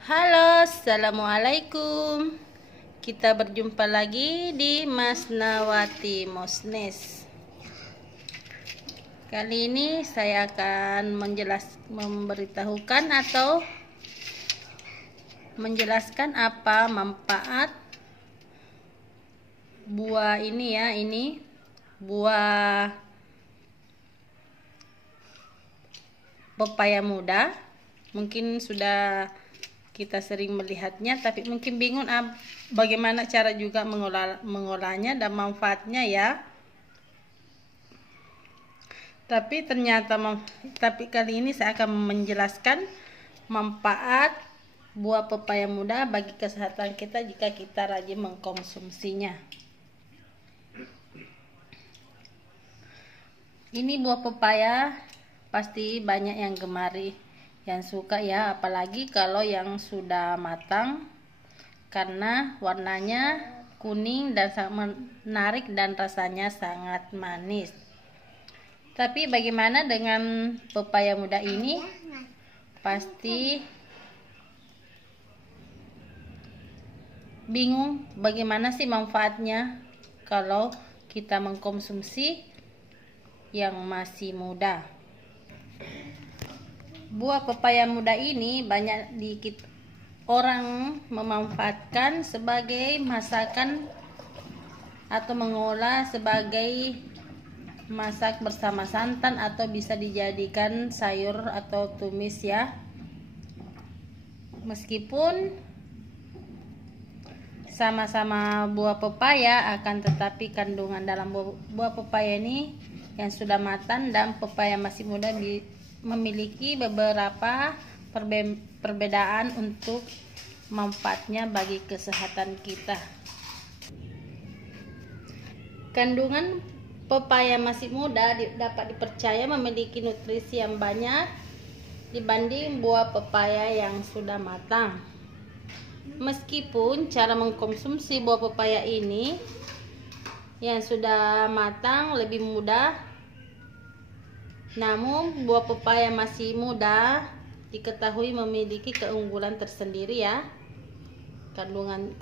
Halo, assalamualaikum. Kita berjumpa lagi di Masnawati Mosnes. Kali ini saya akan memberitahukan atau menjelaskan apa manfaat buah ini ya. Ini buah pepaya muda. Mungkin sudah kita sering melihatnya, tapi mungkin bingung bagaimana cara juga mengolahnya dan manfaatnya ya. Tapi kali ini saya akan menjelaskan manfaat buah pepaya muda bagi kesehatan kita jika kita rajin mengkonsumsinya. Ini buah pepaya pasti banyak yang gemari, yang suka ya, apalagi kalau yang sudah matang, karena warnanya kuning dan sangat menarik dan rasanya sangat manis. Tapi bagaimana dengan pepaya muda ini? Pasti bingung bagaimana sih manfaatnya kalau kita mengkonsumsi yang masih muda. Buah pepaya muda ini banyak orang memanfaatkan sebagai masakan atau mengolah sebagai masak bersama santan atau bisa dijadikan sayur atau tumis ya. Meskipun sama-sama buah pepaya, akan tetapi kandungan dalam buah pepaya ini yang sudah matang dan pepaya masih muda memiliki beberapa perbedaan untuk manfaatnya bagi kesehatan kita. Kandungan pepaya masih muda dapat dipercaya memiliki nutrisi yang banyak dibanding buah pepaya yang sudah matang. Meskipun cara mengkonsumsi buah pepaya ini yang sudah matang lebih mudah, namun buah pepaya masih muda diketahui memiliki keunggulan tersendiri ya.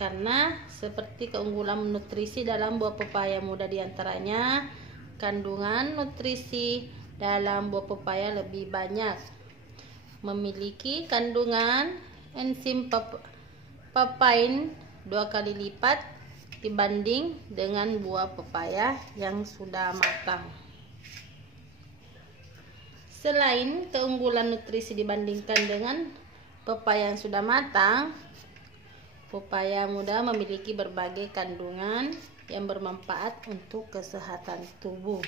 Karena seperti keunggulan nutrisi dalam buah pepaya muda, diantaranya kandungan nutrisi dalam buah pepaya lebih banyak, memiliki kandungan enzim papain 2 kali lipat dibanding dengan buah pepaya yang sudah matang. Selain keunggulan nutrisi dibandingkan dengan pepaya yang sudah matang, pepaya muda memiliki berbagai kandungan yang bermanfaat untuk kesehatan tubuh.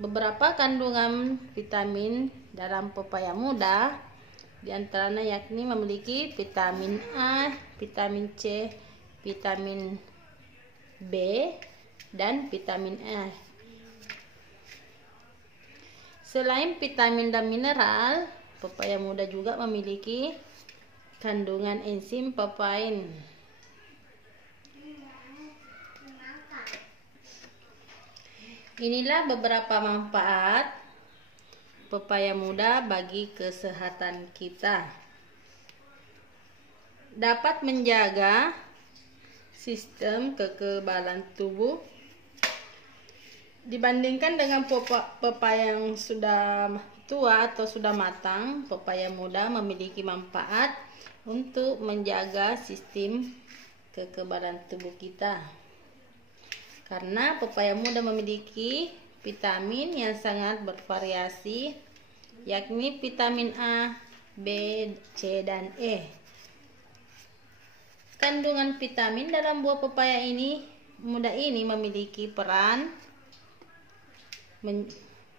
Beberapa kandungan vitamin dalam pepaya muda diantaranya yakni memiliki vitamin A, vitamin C, vitamin B, dan vitamin E. Selain vitamin dan mineral, pepaya muda juga memiliki kandungan enzim papain. Inilah beberapa manfaat pepaya muda bagi kesehatan kita. Dapat menjaga sistem kekebalan tubuh. Dibandingkan dengan pepaya yang sudah tua atau sudah matang, pepaya muda memiliki manfaat untuk menjaga sistem kekebalan tubuh kita. Karena pepaya muda memiliki vitamin yang sangat bervariasi, yakni vitamin A, B, C, dan E. Kandungan vitamin dalam buah pepaya muda ini memiliki peran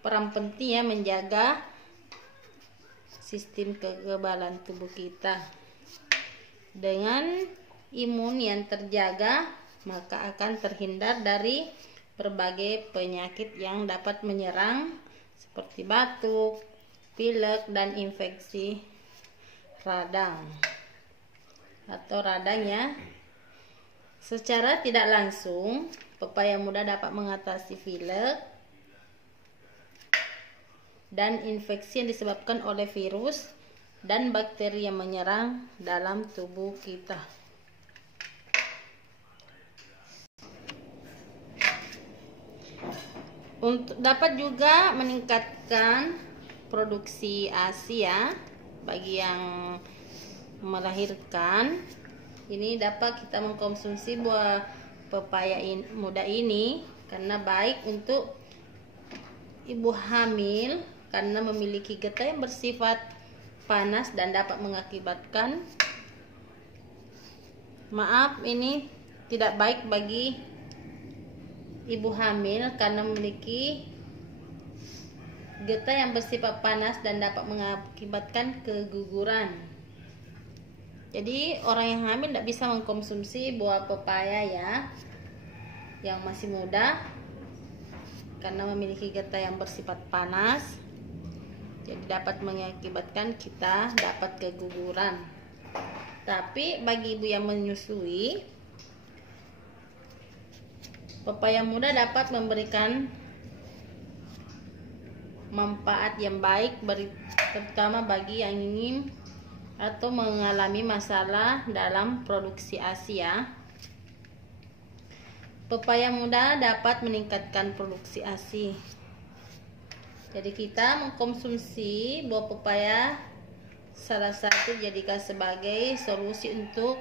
penting ya, menjaga sistem kekebalan tubuh kita. Dengan imun yang terjaga, maka akan terhindar dari berbagai penyakit yang dapat menyerang seperti batuk, pilek, dan infeksi radang atau radang ya. Secara tidak langsung, pepaya muda dapat mengatasi pilek dan infeksi yang disebabkan oleh virus dan bakteri yang menyerang dalam tubuh kita. Untuk dapat juga meningkatkan produksi ASI ya, bagi yang melahirkan. Ini dapat kita mengkonsumsi buah pepaya muda ini karena baik untuk ibu hamil karena memiliki getah yang bersifat panas dan dapat mengakibatkan ini tidak baik bagi ibu hamil karena memiliki getah yang bersifat panas dan dapat mengakibatkan keguguran. Jadi orang yang hamil tidak bisa mengkonsumsi buah pepaya ya, yang masih muda, karena memiliki getah yang bersifat panas. Jadi dapat mengakibatkan kita dapat keguguran. Tapi bagi ibu yang menyusui, pepaya muda dapat memberikan manfaat yang baik, terutama bagi yang ingin atau mengalami masalah dalam produksi ASI ya. Pepaya muda dapat meningkatkan produksi ASI. Jadi kita mengkonsumsi buah pepaya salah satu jadikan sebagai solusi untuk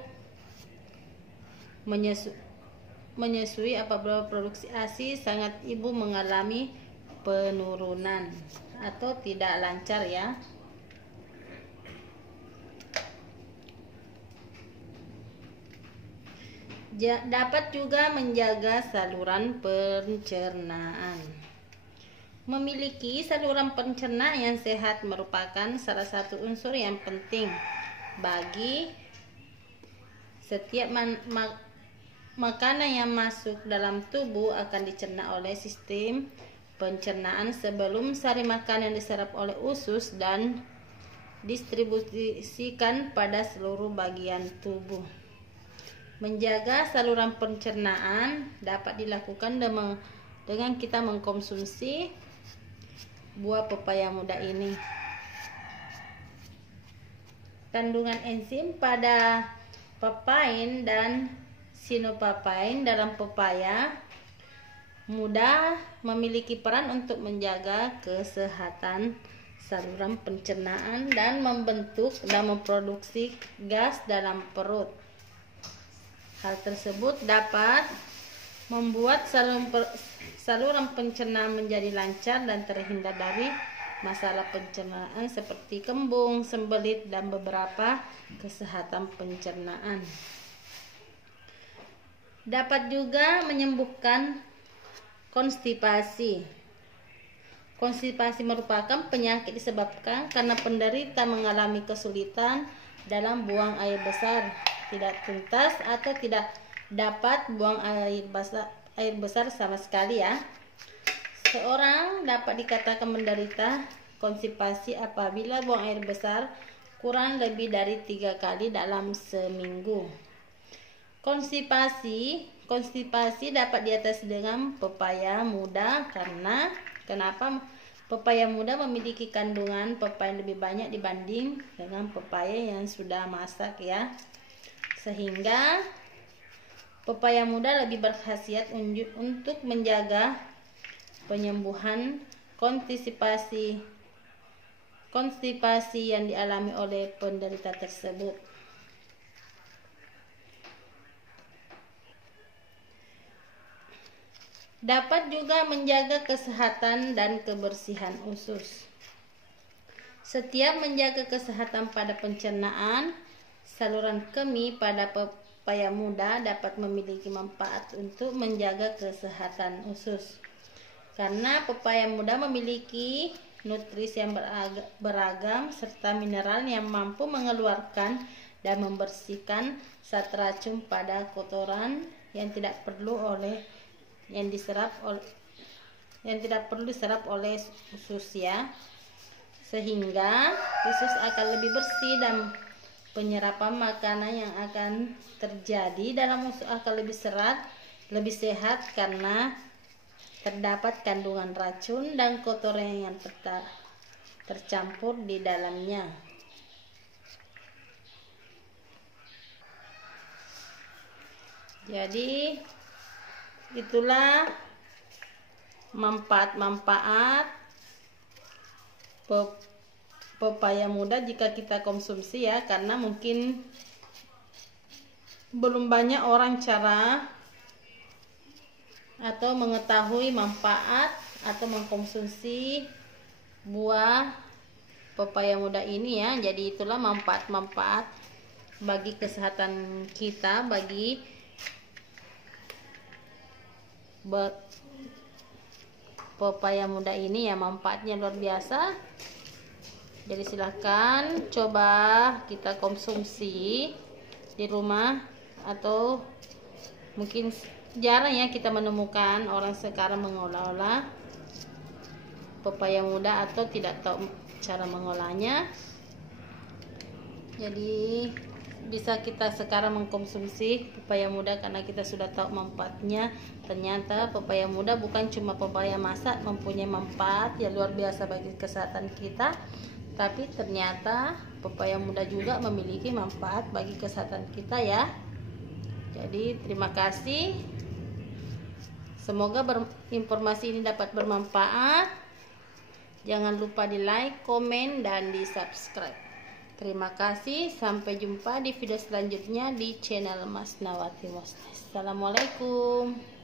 menyusui apabila produksi ASI sangat ibu mengalami penurunan atau tidak lancar ya. Dapat juga menjaga saluran pencernaan. Memiliki saluran pencernaan yang sehat merupakan salah satu unsur yang penting bagi setiap makanan yang masuk dalam tubuh akan dicerna oleh sistem pencernaan sebelum sari makanan diserap oleh usus dan distribusikan pada seluruh bagian tubuh. Menjaga saluran pencernaan dapat dilakukan dengan kita mengkonsumsi buah pepaya muda ini. Kandungan enzim pada papain dan sinopapain dalam pepaya muda memiliki peran untuk menjaga kesehatan saluran pencernaan dan membentuk dan memproduksi gas dalam perut. Hal tersebut dapat membuat saluran pencernaan menjadi lancar dan terhindar dari masalah pencernaan seperti kembung, sembelit, dan beberapa kesehatan pencernaan. Dapat juga menyembuhkan konstipasi. Konstipasi merupakan penyakit disebabkan karena penderita mengalami kesulitan dalam buang air besar, tidak tuntas atau tidak dapat buang air besar sama sekali ya. Seorang dapat dikatakan menderita konstipasi apabila buang air besar kurang lebih dari 3 kali dalam seminggu. Konstipasi dapat diatasi dengan pepaya muda karena kenapa? Pepaya muda memiliki kandungan pepaya yang lebih banyak dibanding dengan pepaya yang sudah masak ya. Sehingga pepaya muda lebih berkhasiat untuk menjaga penyembuhan konstipasi yang dialami oleh penderita tersebut. Dapat juga menjaga kesehatan dan kebersihan usus. Setiap menjaga kesehatan pada pencernaan, saluran kemih pada pepaya muda dapat memiliki manfaat untuk menjaga kesehatan usus. Karena pepaya muda memiliki nutrisi yang beragam serta mineral yang mampu mengeluarkan dan membersihkan zat racun pada kotoran yang tidak perlu diserap oleh usus ya. Sehingga usus akan lebih bersih dan penyerapan makanan yang akan terjadi dalam usus akan lebih sehat karena terdapat kandungan racun dan kotoran yang tercampur di dalamnya. Jadi itulah manfaat-manfaat pepaya muda jika kita konsumsi ya, karena mungkin belum banyak orang cara atau mengetahui manfaat atau mengkonsumsi buah pepaya muda ini ya. Jadi itulah manfaat-manfaat bagi kesehatan kita, bagi pepaya muda ini ya, manfaatnya luar biasa. Jadi silahkan coba kita konsumsi di rumah, atau mungkin jarang ya kita menemukan orang sekarang mengolah-olah pepaya muda atau tidak tahu cara mengolahnya. Jadi bisa kita sekarang mengkonsumsi pepaya muda karena kita sudah tahu manfaatnya. Ternyata pepaya muda bukan cuma pepaya masak, mempunyai manfaat yang luar biasa bagi kesehatan kita, tapi ternyata pepaya muda juga memiliki manfaat bagi kesehatan kita ya. Jadi terima kasih, semoga informasi ini dapat bermanfaat. Jangan lupa di like, komen, dan di subscribe. Terima kasih, sampai jumpa di video selanjutnya di channel Mas Nawati Mosnes. Assalamualaikum.